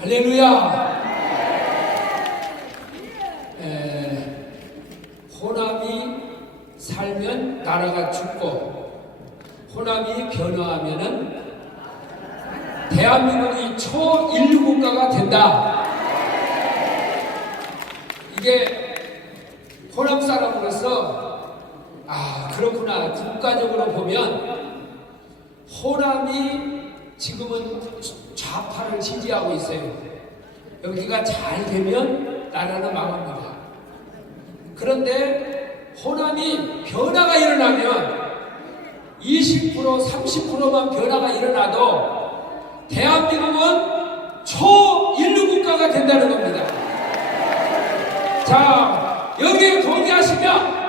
할렐루야. 호남이 살면 나라가 죽고 호남이 변화하면은 대한민국이 초인류 국가가 된다. 이게 호남 사람으로서 그렇구나. 국가적으로 보면 호남이 지금은 좌파를 지지하고 있어요. 여기가 잘 되면 나라는 망합니다. 그런데 호남이 변화가 일어나면 20% 30%만 변화가 일어나도 대한민국은 초인류 국가가 된다는 겁니다. 자, 여기에 동의하시면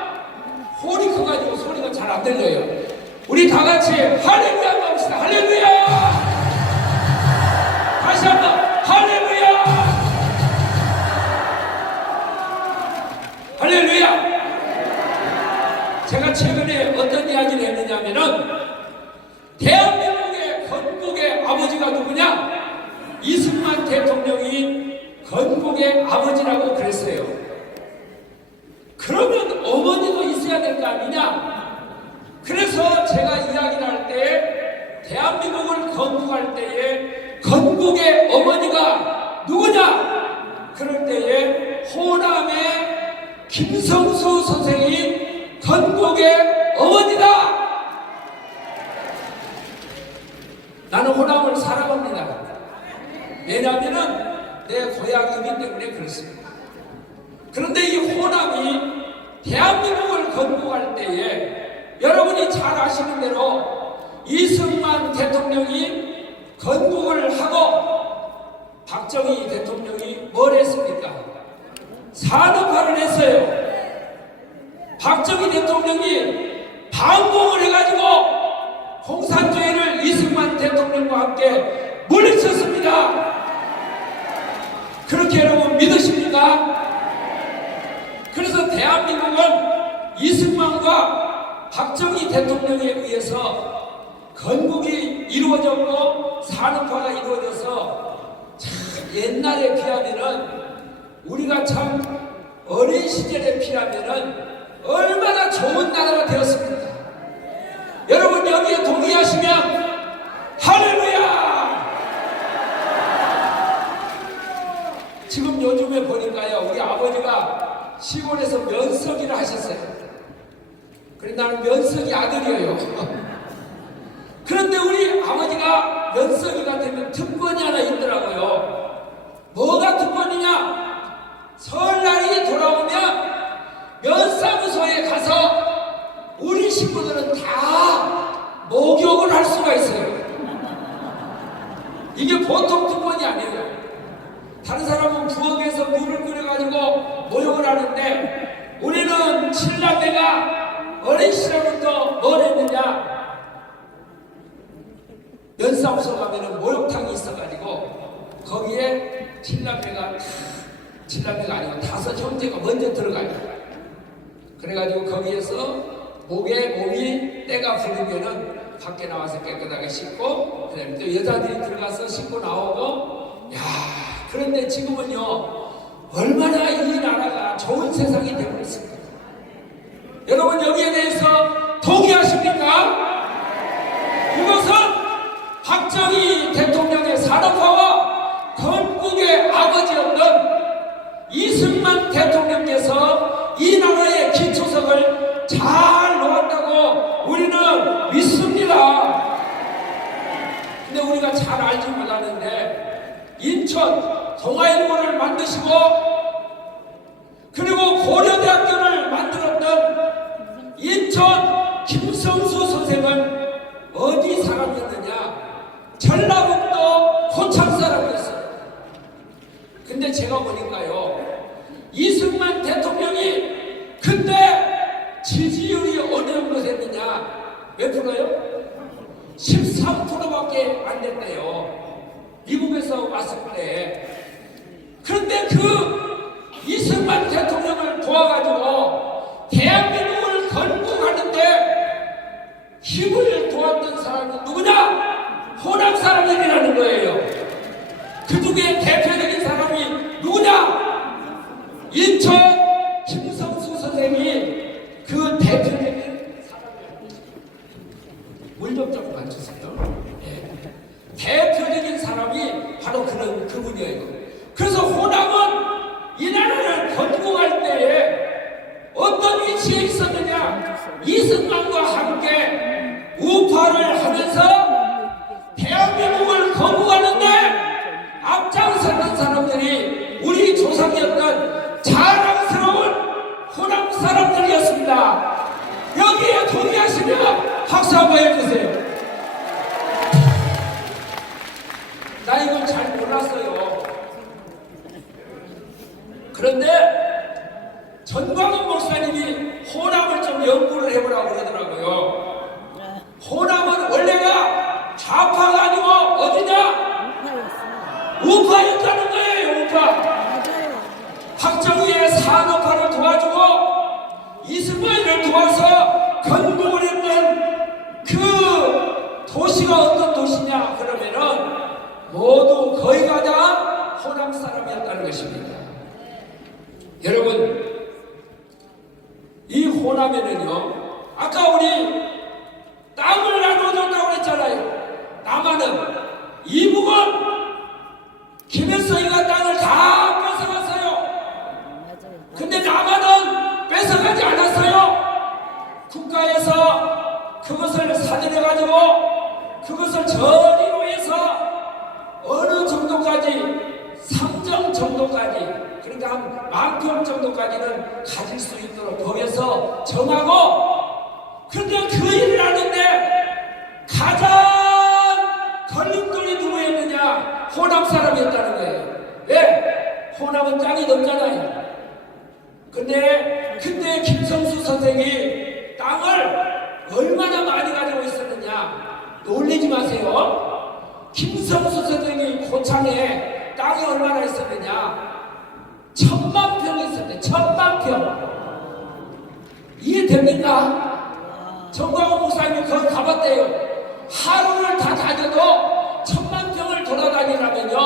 혼이 커가지고 소리가 잘 안 들려요. 우리 다 같이 할렐루야 한번 합시다. 할렐루야. 다시 한번 할렐루야. 할렐루야. 제가 최근에 어떤 이야기를 했느냐면은 대한민국의 건국의 아버지가 누구냐? 이승만 대통령이 건국의 아버지라고 그랬어요. 그러면 어머니도 있어야 될 거 아니냐? 그래서 제가 이야기를 할 때 대한민국을 건국할 때에 건국의 어머니가 누구냐? 그럴 때에 호남의 김성수 선생이 건국의 어머니다. 나는 호남을 사랑합니다. 왜냐하면 내 고향이기 때문에 그렇습니다. 그런데 이 호남이 대한민국을 건국할 때에 여러분이 잘 아시는 대로 이승만 대통령이 건국을 하고 박정희 대통령이 뭘 했습니까? 산업화를 했어요. 박정희 대통령이 반공을 해가지고 공산주의를 이승만 대통령과 함께 물리쳤습니다. 그렇게 여러분 믿으십니까? 그래서 대한민국은 이승만과 박정희 대통령에 의해서 건국이 이루어졌고 산업화가 이루어져서 참 옛날에 비하면은 우리가 참 어린 시절에 비하면은 얼마나 좋은 나라가 되었습니까? 여러분 여기에 동의하시면 할렐루야! 지금 요즘에 보니까요, 우리 아버지가 시골에서 면석이를 하셨어요. 그래 나는 면석이 아들이에요. 그런데 우리 아버지가 면석이가 되면 특권이 하나 있더라고요. 뭐가 특권이냐? 설날이 돌아오면 면사무소에 가서 우리 식구들은 다 목욕을 할 수가 있어요. 이게 보통 특권이 아니에요. 다른 사람은 부엌에서 물을 끓여가지고 목욕을 하는데 우리는 칠남매가 어린 시절부터 뭘 했느냐? 면사무소 가면은 목욕탕이 있어가지고 거기에 칠남매가 아니고 5 형제가 먼저 들어가요. 그래가지고 거기에서 몸이 때가 부르면은 밖에 나와서 깨끗하게 씻고 그다음에 또 여자들이 들어가서 씻고 나오고 그런데 지금은요 얼마나 이 나라가 좋은 세상이 되고 있습니다. 여러분 여기에 대해서 동의하십니까? 이것은 박정희 대통령의 산업화와 건국의 아버지였던 이승만 대통령께서 이 나라의 기초석을 잘 놓았다고 우리는 믿습니다. 근데 우리가 잘 알지 못하는데 인천 동아일보를 만드시고 그리고 고려대학교를 만들었던 인천 김성수 선생은 어디 사람이었느냐? 전라북도 고창 사람이었어요. 근데 제가 보니까요 이승만 대통령이 그때 지지율이 어느 정도 됐느냐? 몇 프로요? 13%밖에 안 됐대요. 미국에서 왔을 때. 그런데 그 이승만 대통령을 도와가지고 대한민국을 건국하는데 힘을 도왔던 사람이 누구냐? 호남 사람들이라는 거예요. 그 중에 대표 그런 그분이에요. 그래서 호남은 이 나라를 건국할 때에 어떤 위치에 있었느냐? 이승만과 함께 우파를 하면서 대한민국을 건국하는데 앞장섰던 사람들이 우리 조상이었던 자랑스러운 호남 사람들이었습니다. 여기에 동의하시면 박수 한번 해주세요. 나 이건 잘 몰랐어요. 그런데 전광훈 목사님이 호남을 좀 연구를 해보라고 그러더라고요. 호남은 원래가 좌파가 아니고 어디냐? 우파였다는 거예요. 우파. 박정희의 산업화를 도와주고 이승만을 도와서 건국을 했던 그 도시가 어떤 도시냐? 그러면은 모두 거의가 다 호남 사람이었다는 것입니다. 여러분, 이 호남에는요, 아까 우리 땅을 나눠줬다고 했잖아요. 남한은 이북은 김일성이가 땅을 다 뺏어갔어요. 근데 남한은 뺏어가지 않았어요. 국가에서 그것을 사들여가지고 그것을 전의로 해서 어느 정도까지, 상정 정도까지, 그러니까 한 10,000평 정도까지는 가질 수 있도록 법에서 정하고, 그런데 그 일을 하는데 가장 걸림돌이 누구였느냐? 호남 사람이었다는 거예요. 왜? 호남은 땅이 넓잖아요. 근데 그때 김성수 선생이 땅을 얼마나 많이 가지고 있었느냐? 놀리지 마세요. 김성수 선생이 고창에 땅이 얼마나 있었느냐? 10,000평이 있었대. 10,000평. 이해됩니까? 정광훈 목사님이 거기 가봤대요. 하루를 다 다녀도 10,000평을 돌아다니려면요,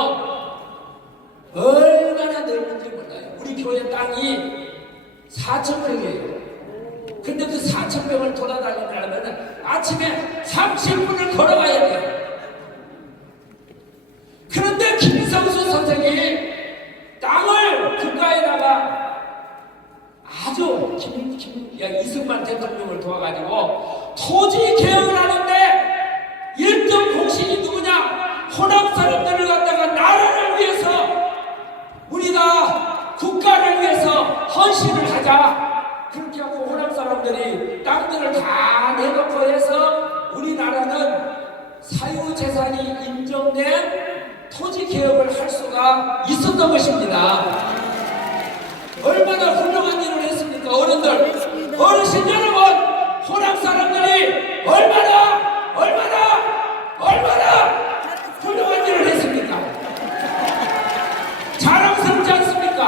얼마나 넓은지 몰라요. 우리 교회 땅이 4,000평이에요. 근데 그 4,000평을 돌아다니려면 아침에 30분을 걸어가야 돼요. 그런데 김성수 선생이 땅을 국가에다가 아주 이승만 대통령을 도와가지고 토지 개혁을 하는데 1등 공신이 누구냐? 호남 사람들을 갖다가 나라를 위해서, 우리가 국가를 위해서 헌신을 하자. 그렇게 하고 호남 사람들이 땅들을 다 내놓고 해서 우리나라는 사유재산이 인정된 토지 개혁을 할 수가 있었던 것입니다. 얼마나 훌륭한 일을 했습니까? 어른들, 어르신 여러분, 호남 사람들이 얼마나 훌륭한 일을 했습니까? 자랑스럽지 않습니까?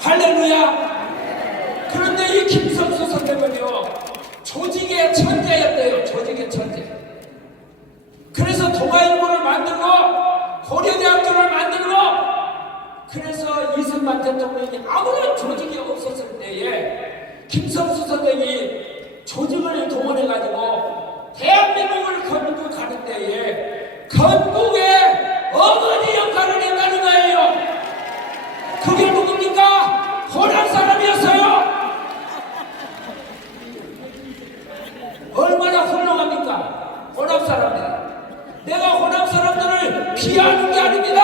할렐루야. 그런데 이 김성수 선생은요, 조직의 천재였대요. 조직의 천재. 그래서 동아일보를 만들고 고려대학교를 만들고, 그래서 이승만 대통령이 아무런 조직이 없었을 때에 김성수 선생이 조직을 동원해가지고 대한민국을 건국하는 때에 건국의 어머니 역할을 했다는 거예요. 그게 누굽니까? 호남 사람이었어요. 얼마나 훌륭합니까? 호남 사람들. 내가 호남 사람들을 비하하는 게 아닙니다.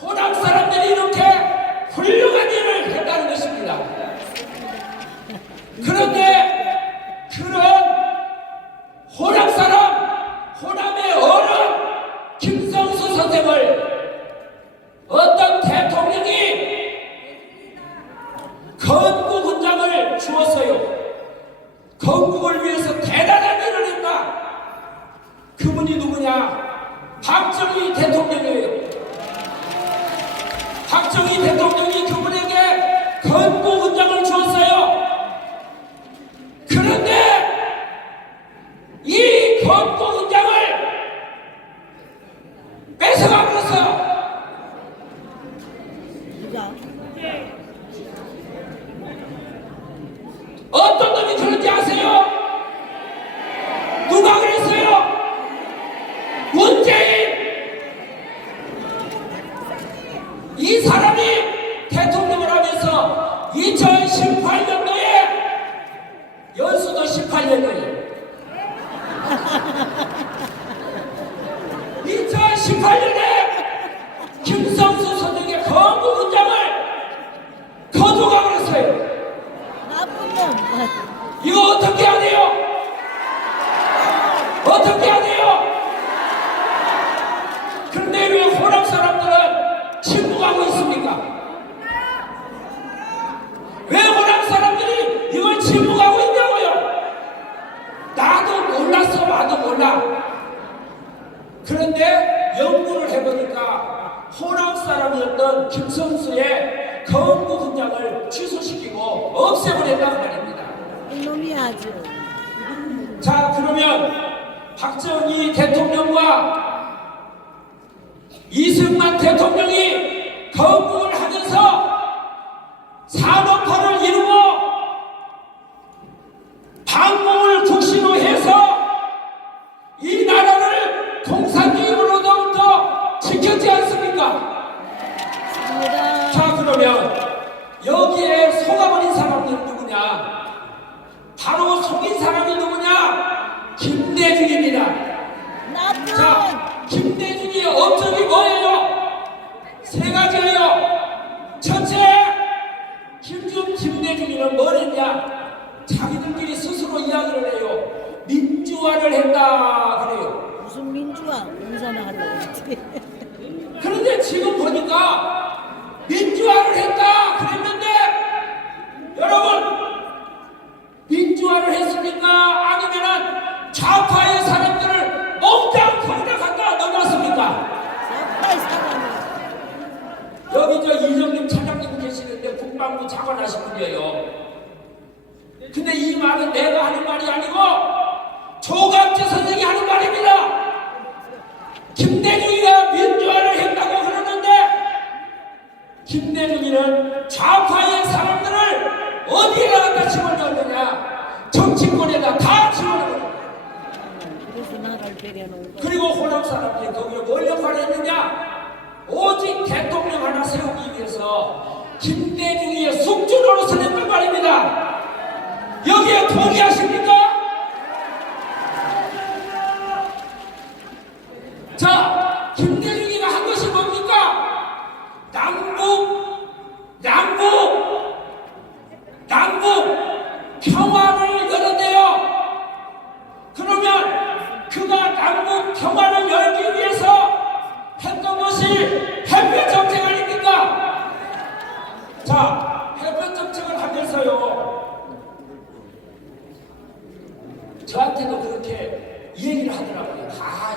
호남 사람들이 이렇게 훌륭한 일을 했다는 것입니다. 그런데 그런 호남 사람, 호남의 어른 김성수 선생을 어떤 대통령이 건국훈장을 주었어요. 건국을 위해서 대단한 일을 했다. 그분이 누구냐? 박정희 대통령이에요. 박정희 대통령이 그분에게 건국훈장을 주었어요. 그런데 이 건국훈장을 뺏어가버렸어요. 어떤 놈이 그런지 아세요? 누가 그랬어요? 문재인. 이 사람이 대통령을 하면서 2018년도에 연수도 18년도에 2018년에 김성수 선생의 건국훈장을 거두가 버렸어요. 나쁜 놈. 이거 어떻게 해야 돼요? 어떻게 해야 돼요? 그런데 왜 호남 사람들은 침묵하고 있습니까? 왜 호남 사람들이 이걸 침묵하고 있냐고요? 나도 몰랐어, 나도 몰라. 그런데 연구를 해보니까 호남 사람이었던 김성수의 건국훈장을 취소시키고 없애버렸다고 말입니다. 이놈이 아주. 자, 그러면 박정희 대통령과 이승만 대통령이 건국을 하면서 산업화를 이루고 방공을 국시로 해서 이 나라를 공산주의로부터 지켰지 않습니까? 맞습니다. 자, 그러면 여기에 속아버린 사람들은 누구냐? 바로 속인 사람이 누구냐? 김대중입니다. 나쁜. 자, 김대중의 업적이 뭐예요? 세 가지예요. 첫째, 김대중이는 뭘 했냐? 자기들끼리 스스로 이야기를 해요. 민주화를 했다 그래요. 무슨 민주화 공산화 하려고 했지. 그런데 지금 보니까 민주화를 했다 그랬는데 여러분, 민주화를 했습니까? 아니면은 좌파의 사람들을 몽땅 거기다 갖다 넣어놨습니까? 좌파의 사람이. 여기 저 이정림 차장님 계시는데 국방부 장관하신 분이에요. 근데 이 말은 내가 하는 말이 아니고 조갑재 선생이 하는 말입니다. 김대중이가 민주화를 했다고 그러는데 김대중이는 좌파의 사람들을 어디에다 갖다 집어넣느냐? 정치권에다 다 집어넣어요. 그래서 나라를 배려놓은 거야. 그리고 호남 사람들이 거기에 뭘 역할을 했느냐? 오직 대통령 하나 세우기 위해서 김대중이의 숙주 노릇을 했단 말입니다. 여기에 동의하십니까? 자, 김대중이가 한 것이 뭡니까? 남북 평화를 열었대요. 그러면 그가 남북 평화를 열기 위해서 했던 것이 햇볕 정책 아닙니까? 자, 햇볕 정책을 하면서요, 저한테도 그렇게 얘기를 하더라고요.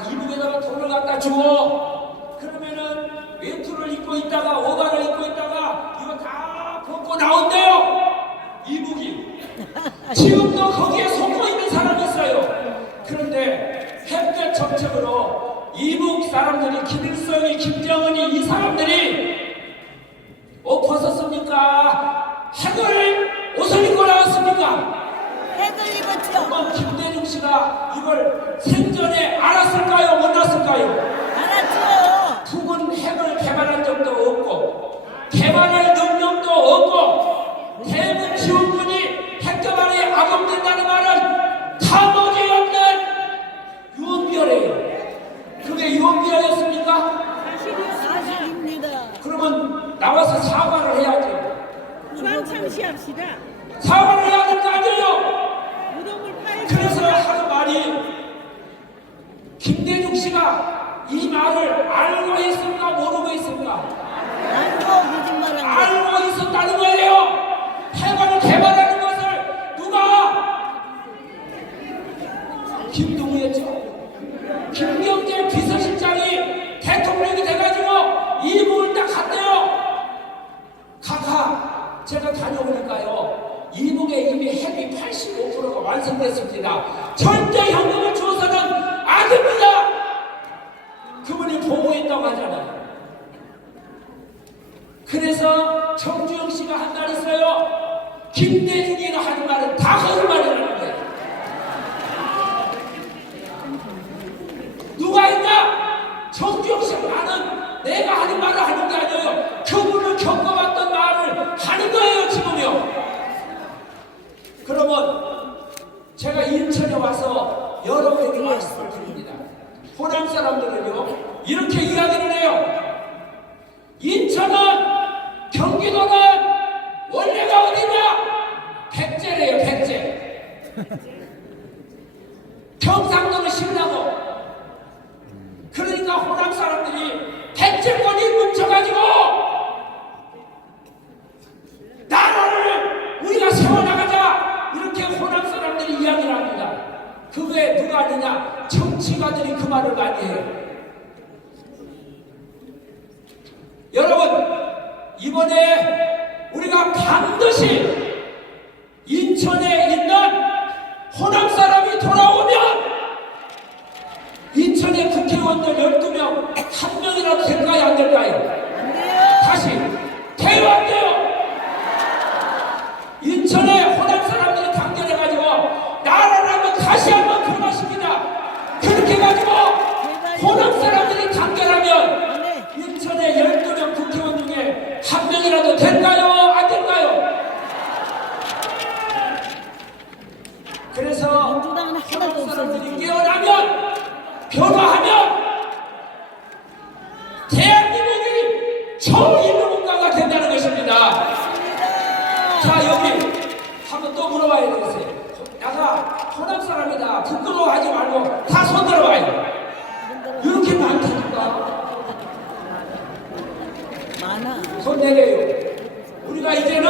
이북에다가 돈을 갖다 주고 그러면은 외투를 입고 있다가 오가를 입고 있다가 이거 다 벗고 나온대요. 이북이 지금도 거기에 속고 있는 사람이 있어요. 그런데 햇볕 정책으로 이북 사람들이, 김일성이, 김정은이, 이 사람들이 옷 벗었습니까? 옷을 입고 나왔습니까? 핵을 입었죠. 그럼 김대중 씨가 이걸 생전에 알았을까요? 몰랐을까요? 알았죠. 북은 핵을 개발한 적도 없고 개발할 능력도 없고 대북 지원군이 핵 개발에 악용된다는 말은 감옥이 없는 유언비어래요. 그게 유언비어였습니까? 사실입니다. 그러면 나와서 사과를 해야죠. 주황창시합시다. 사과를 해야 될 거 아니에요? 우동을 파헤쳐. 그래서 하는 말이, 김대중 씨가 이 말을 알고 있습니까? 모르고 있습니까? 알고 거짓말한 거. 알고 있었다는 거예요. 핵을 개발하는 것을 누가? 김동우였죠. 김경재 비서실장이 대통령이 돼가지고 이북을 딱 갔대요. 제가 다녀오니까요, 이북에 이미 핵이 85%가 완성됐습니다. 절대 현금을 주어서는 안 됩니다. 그분이 보고했다고 하잖아요. 그래서 정주영 씨가 한 말 있어요. 김대중이가 하는 말은 다 거짓말이라는 거예요. 누가 했냐? 정주영 씨가, 나는 내가 하는 말을 하는 게 아니에요. 그 여러분, 이번에 우리가 반드시 인천에 있는 호남 사람이 돌아오면 인천의 국회의원들 12명 한 명이라도 될까요, 안 될까요? 안 돼요. 다시 돼요, 안 돼요? 인천의 호남 사람들이 당겨내가지고 나라를 한번 다시 한번 변화시키자. 그렇게 해가지고 호남 사람들이 당겨라면 네. 인천의 12명 국회의원 중에 한 명이라도 될까요, 안 될까요? 그래서 민주당은 하나도 호남 사람들이 없어지지. 깨어나면 변화하면 대한민국이 초인민국가가 된다는 것입니다. 자, 여기 한번 또 물어봐야 되겠어요. 내가 호남 사람이다. 부끄러워하지 말고 다 손 들어봐요. 이렇게 많다니까. 많아. 손 내게요. 우리가 이제는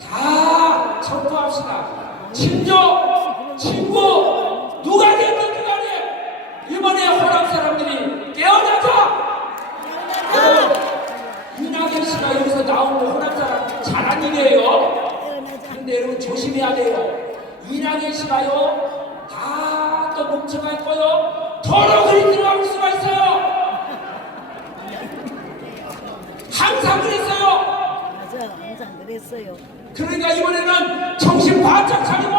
다 청구합시다. 친족, 친구, 누가 됐든 간에 이번에 호남 사람들이 깨어나자. 이낙연 씨가 여기서 나온 거 호남 사람 잘한 일이에요. 근데 여러분 조심해야 돼요. 이낙연 씨가요 다 또 뭉쳐갈 거요. 더러그리 들어갈 수가 있어요. 항상 그랬어요. 맞아. 항상 그랬어요. 그러니까 이번에는 정신 바짝 차리고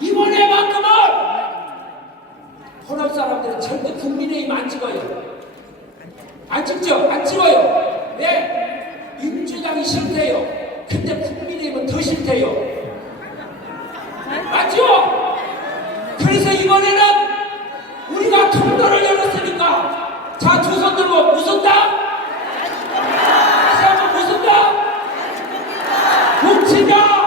이번에만큼은 호남 사람들은 절대 국민의힘 안 찍어요. 안 찍죠? 안 찍어요. 왜? 민주당이 싫대요. 근데 국민의힘은 더 싫대요. 맞죠? 그래서 이번에는 우리가 통로를 열었으니까 자, 두 손 들고 웃었다? 다시 한번 웃었다? 뭉치자!